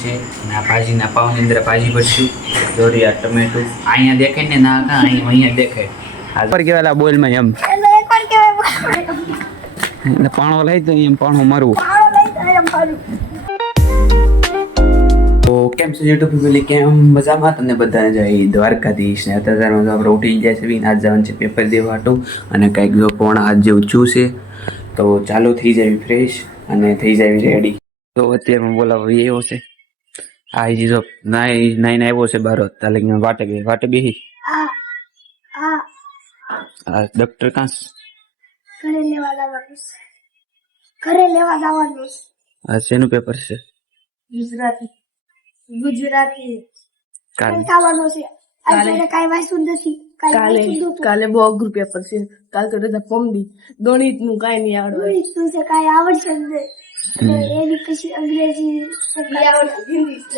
છે અને આ ભાજીના પાવની અંદર ભાજી ભરશું દોરિયા ટમેટું અહીંયા દેખાય ને ના કા અહીંયા દેખાય આ પર કેવાલા બોલમાં એમ પાણો લઈ તો એમ પાણો મારવું તો કેમ છે યુટ્યુબ ફેમિલી કેમ મજામાં તમને બધાને જય દ્વારકાધીશ ને અત્યારે આપણે ઉઠી ગયા છે આજ જવાનું છે પેપર દેવા હાટું અને કંઈક જો પોણા હાથ જેવું છું છે તો ચાલુ થઈ જાય ફ્રેશ અને થઈ જાય રેડી તો અત્યારે બોલાવો એવો છે આ જો નાઈને આવ્યો છે બાર તાલે વાટે બેહી ડોક્ટર કાં ઘરે લેવા જવાનું આ શેનું પેપર છે ગુજરાતી કાલે આવવાનું છે આજે કાઈ વાંચ્યું નથી કાલે બહુ અઘરું પેપર છે કાલ તો રજા પમદી ગણિત નું કઈ નહીં આવડે ગણિત નું છે કાઈ આવડશે નહીં એની પછી અંગ્રેજી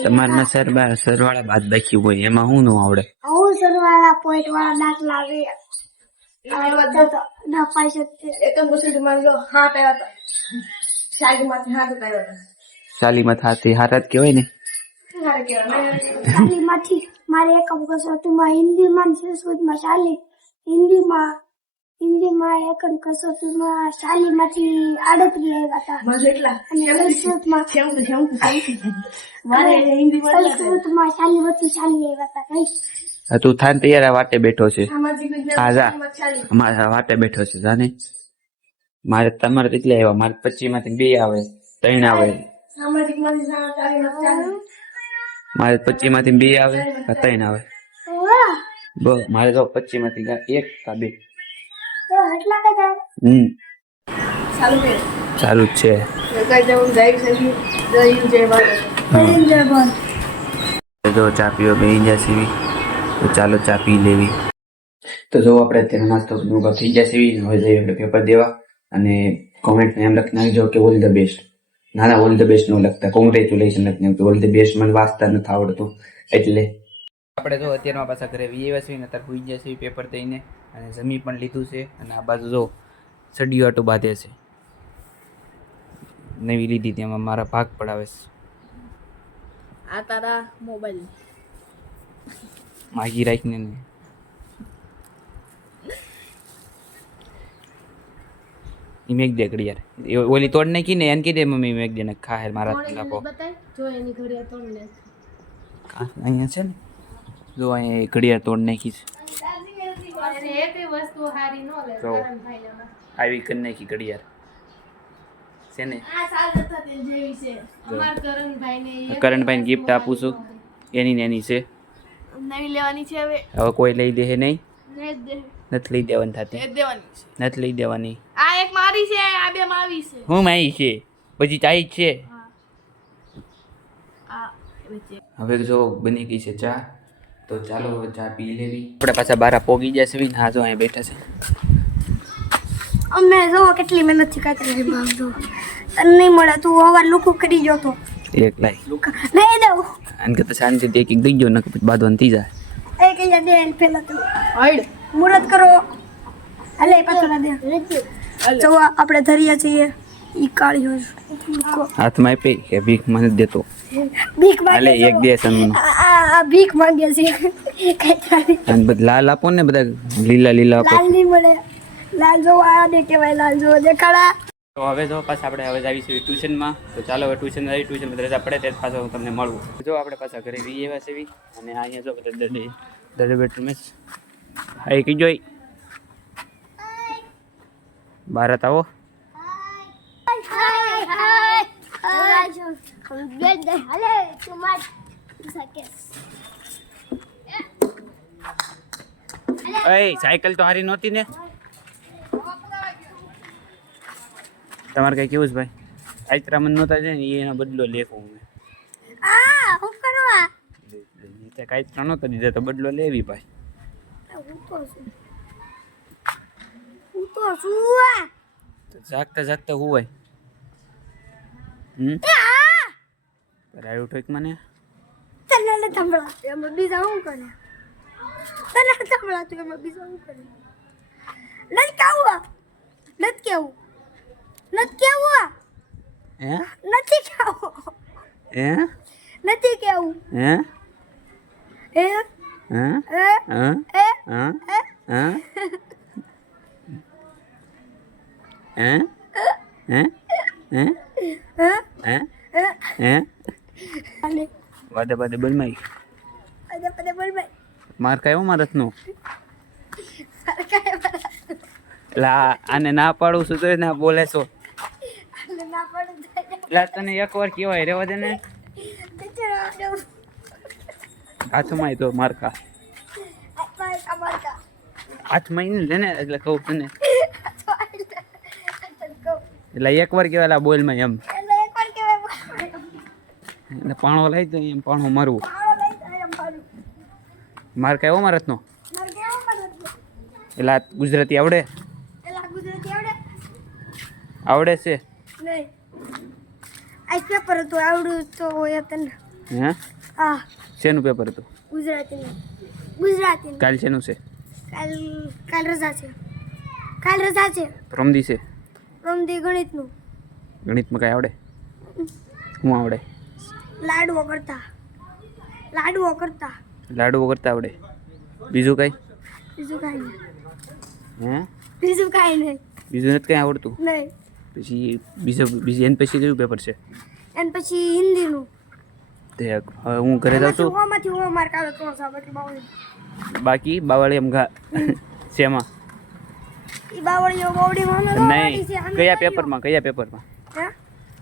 તમારના સરવાળા બાદ બાકી હોય એમાં શું ન આવડે હું સરવાળા પોઈન્ટ વાળા દાખલા આવે ના પાઈ શકતે એક મુસલમાન મારી ગયો હાથ આવ્યા હતા શાલીમાંથી હાથ આવ્યા હતા શાલીમાં થાતી હાથ કહેવાય ને શાલીમાંથી મારે એકમ કસોટીમાં હિન્દીમાં સંસ્કૃતમાં શાલી હિન્દીમાં એકમ કસોટીમાં શાલીમાંથી 38 આવ્યા હતા એટલા અને સંસ્કૃતમાં મારે હિન્દીમાં સંસ્કૃતમાં શાલીમાંથી શાલી આવ્યા હતા તું થાન તૈયાર વાટે બેઠો છે સામાજિક હા જા વિજ્ઞાન અમારા વાટે બેઠો છે જાને મારે તમારે કેટલા આવ્યા મારે 25 માંથી 2 આવે 3 આવે સામાજિક માંથી મારે 25 માંથી 2 આવે 3 આવે મારે તો 25 માંથી 1 કા 2 એટલા કદા ચાલુ જ છે કઈ જવું જાય છે જયું જય વાત જો ચા પીવો બેસી જશે તો ચાલો ચા પી લેવી તો જો આપણે અત્યારે નાસ્તો ભૂગા થઈ જશે હવે જઈએ આપણે પેપર દેવા અને કોમેન્ટમાં એમ લખી નાખજો કે ઓલ ધ બેસ્ટ ના ઓલ ધ બેસ્ટ નો લખતા કોંગ્રેચ્યુલેશન લખી નાખજો ઓલ ધ બેસ્ટ મને વાંચતા નથી આવડતું એટલે આપણે જો અત્યારમાં પાછા ઘરે વીએવા છીએ ને અત્યારે હોઈ જશે પેપર દઈને અને જમી પણ લીધું છે અને આ બાજુ જો સડિયું આટું બાંધે છે નવી લીધી તેમાં મારા ભાગ પડાવે છે આ તારા મોબાઈલ માગી રાખીને ને મેક દે ઘડિયાળ ઓલી તોડ નાખી ને એને કીધે મમ્મી મેક દે ને ખા મારા નાખો બતાય જો એની ઘડિયાળ તોડ લે અહીંયા છે ને જો અહીંયા ઘડિયાળ તોડ નાખી છે એક વસ્તુ હારી નો લે તો આવી કરી નાખી ઘડિયાળ છે ને આ સાલ હતા તે જેવી છે અમાર કરણભાઈને કરણભાઈને ગિફ્ટ આપું છું એની ને એની છે નવી લેવાની છે હવે હવે કોઈ લઈ દે નહીં ને દે નથી લઈ દેવાની થતી એ દેવાની છે નથી લઈ દેવાની આ એક મારી છે આ બે માવી છે હું માઈ છે પછી ચાઈ જ છે આ વચ્ચે હવે જો બની ગઈ છે ચા તો ચાલો હવે ચા પી લેવી આપણે પાછા બારા પોગી જશે હા જો અહીંયા બેઠા છે અમે જો કેટલી મહેનત થી કાતરી ભાગજો તને નહીં મળે તું હવાર લુકુ કરી જો તો એક લાઈ નહીં દઉં આને કે તો શાંતિથી એક દઈ ગયો ને પછી બાંધવાનું થઈ જાય એક લે દે પેલા તો હઈડ મુરત કરો હલે પાછળ દે જો આપણે ધરિયા છીએ ઈ કાળ્યો લુકો હાથમાં આપી કે ભીખ મને દેતો ભીખ હાલે માંગે એક દે સન્મન આ ભીખ માંગે છે કઈ તારી અને બધા લાલ આપો ને બધા લીલા લીલા આપો લાલ નહીં મળે લાલ જો આ દે કેવાય લાલ જો દેખાડા તો હવે જો પાછા આપણે હવે આવીશું ટ્યુશનમાં તો ચાલો હવે ટ્યુશનમાં રજા પડે ત્યારે પાછા હું તમને મળું જો આપણે પાછા ઘરે વી એવા સેવી અને અહીંયા જો બધા દરે બેડરૂમ હાઈ કઈ જોઈ ભારત આવો સાયકલ તો હારી નહોતી ને તમારે કઈ કેવું છે ભાઈ આઈત્રામન નહોતા છે ને એનો બદલો લેવો હું હું કરવા કાંઈ ત્રણ નહોતા દીધા તો બદલો લેવી ભાઈ હું તો સુવા તો જાગતા જાગતા હું હોય રાયું ઠોક મને તને ન સંભળાતું એમાં બીજા શું કરે તને ન સંભળાતું એમાં બીજા શું કરે નથી કેવું નથી કેવું નથી કેવું હે નથી કેવું હે નથી કેવું હે એ હે એ હા એ હા એ હા હે હે હે હે એ હે અને વાદે વાદે બોલમાઈ અદે પદે બોલ ભાઈ માર કયો મારતનો સરકારે એટલે આને ના પાડું છું તો ના બોલે છો અને ના પડે એટલે તને એક વાર કેવાય રેવા દે ને ટીચર હાથમાં તો માર ખા આત્મા કમાતા હાથમાં ઈ ને એટલે કહું તને એટલે એટલે એક વાર કેવાય બોલમાં એમ એક વાર કેવાય એટલે પાણો લઈ તો એમ પાણો મારવું પાડો લઈ જાય મારું માર કયો મારતનો માર કેવું પડે એટલે આ ગુજરાતી આવડે એલા ગુજરાતી આવડે આવડે છે નહીં આ પેપર હતું આવડું તો હોય તને હે હા શેનું પેપર હતું ગુજરાતી કાલ શેનું છે કાલ કાલ રજા છે કાલ રજા છે પ્રમદી છે રમદી ગણિતનું ગણિતમાં કઈ આવડે શું આવડે લાડવો કરતા લાડુ કરતા આવડે બીજું કઈ બીજું કાંઈ નહીં હે બીજું કાંઈ નહીં બીજું નથી કઈ આવડતું નહીં પછી બીજી એન પછી કયું પેપર છે અને પછી હિન્દીનું તે હવે હું ઘરે જાઉં છું હોમાંથી હો માર્ક આવે તો બાકી બાવળી બાકી બાવળી એમ ઘા શેમાં ઈ બાવળીઓ બાવળીમાં અમે નહીં કયા પેપરમાં હે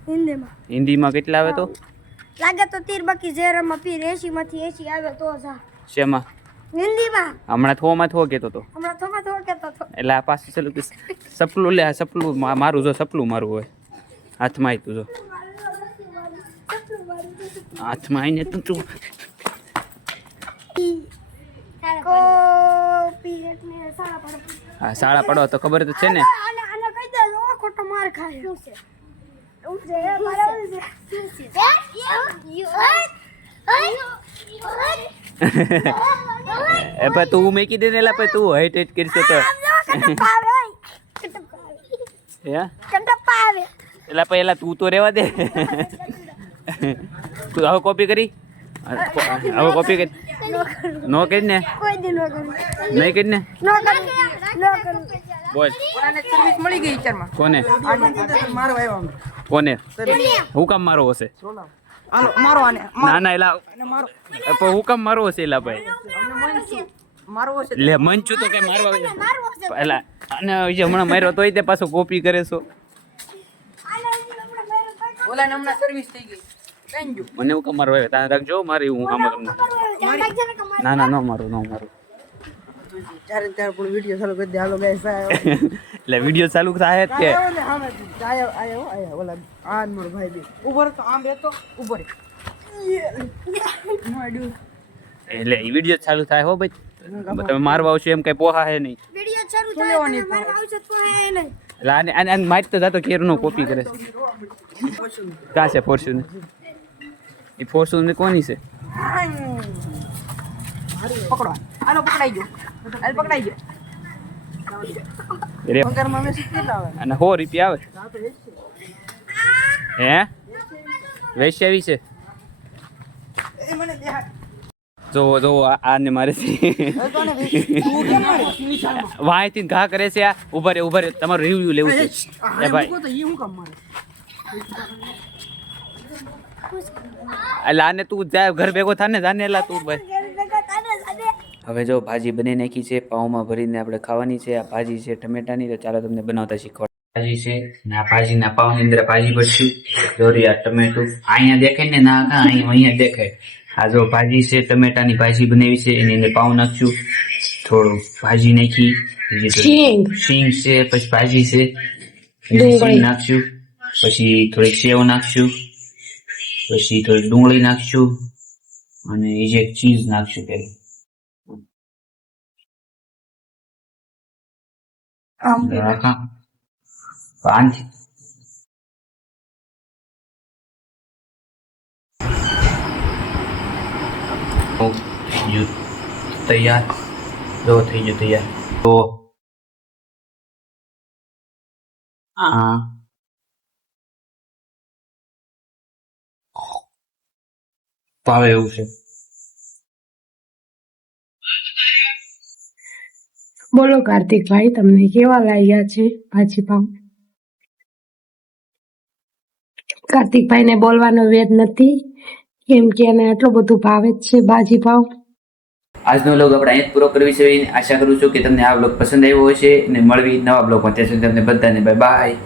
હિન્દીમાં હિન્દીમાં કેટલા આવે તો લાગે તો તીર બાકી ઝેરમાં પીર 80 માંથી 80 આવે તો જા શેમાં હિન્દીમાં હમણાં થોમાં થો કહેતો તો હમણાં થોમાં થો કેતો હતો એટલે આ પાછું ચાલુ કે સપલું લે આ સપલું મારું જો સપલું મારું હોય હાથમાં આવી તું જો હાથમાં આવીને તું કોપી એટલે સારા પડે હા શાળા પડો તો ખબર તો છે ને આને આને કહી દે લો ખોટો માર ખાય શું છે બરાબર એ પણ તું મેકી દે ને એલા પછી તું હાઈટ હાઈટ કરશે તો હે એલા પછી એલા તું તો રેવા દે તું હવે કોપી કરી હવે કોપી કરી નો કરી ને કોઈ દી નો કરું નહીં કરી ને નો કરું બોલ સર્વિસ મળી ગઈ વિચારમાં કોને મારો આવ્યો કોને હું કામ મારો હશે હાલો મારો આને ના ના એલા મારો પણ હું કામ મારો હશે એલા ભાઈ મારો હશે લે મંચું તો કઈ મારવા એલા અને જે હમણાં માર્યો તોય તે પાછો કોપી કરે છો ઓલા ને હમણાં સર્વિસ થઈ ગઈ કઈ જો મને હું કામ મારવા આવે તારે રાખજો મારી હું આમ તમને ના ના ન મારું ચારે ચાર પૂરો વિડિયો ચાલુ કરી દે હાલો ગાઈસ એટલે વિડીયો ચાલુ થાય જ કે આયો ઓલા આ મોર ભાઈ બી ઉભો તો આમ બેતો ઉભો રે એટલે એ વિડીયો ચાલુ થાય હો ભાઈ તમે મારવા આવશો એમ કઈ પોહા હે નહીં વિડિયો શરૂ થાય તમે મારવા આવશે તો હે નહીં એટલે આને માઇટ તો જાતો કેરનો કોપી કરે છે કા છે ફોર્ચ્યુનર એ ફોર્ચ્યુનર કોની છે પકડો હાલો પકડાઈ ગયો હાલ પકડાઈ ગયો રે પગારમાં મેસેજ કેટલા આવે અને 100 રૂપિયા આવે હે વૈશ્યવી છે એ મને દેખાડ જો જો આને મારે છે તને તું કેમ મારે વાયથી ઘા કરે છે આ ઉભા રે તમારું રિવ્યુ લેવું છે એ ભાઈ તો ઈ હું કામ મારે એટલે આને તું જા ઘર ભેગો થાને જાને એલા તું ભાઈ હવે જો ભાજી બની નાખી છે પાઉંમાં ભરીને આપણે ખાવાની છે આ ભાજી છે ટમેટાની તો ચાલો તમને બનાવતા શીખવાડ ભાજી છે ને આ ભાજીના પાઉંની અંદર ભાજી ભરશું દોરી આ ટમેટું અહીંયા દેખાય ને ના કા અહીંયા દેખાય આ જો ભાજી છે ટમેટાની ભાજી બનાવી છે એની અંદર પાઉં નાખ્યું થોડું ભાજી નાખી શીંગ છે પછી ભાજી છે શીંગ નાખશું પછી થોડીક સેવ નાખશું પછી થોડી ડુંગળી નાખશું અને એ જે ચીઝ નાખશું પેલું પાંચ તૈયાર જો થઈ ગયું તૈયાર તો હા ભાવે એવું છે. બોલો કાર્તિકભાઈ, તમને કેવા લાગ્યા છે ભાજીપાવ? કાર્તિકભાઈને બોલવાનો વેર નથી, કેમ કે એને આટલું બધું ભાવે જ છે ભાજીપાવ. આજનો વ્લોગ આપણે અહીંયા જ પૂરો કરવી છે. આશા કરું છું કે તમને આ વ્લોગ પસંદ આવ્યો હશે અને મળવી નવા બ્લોગમાં. ત્યાં સુધી તમને બધાને બાય બાય.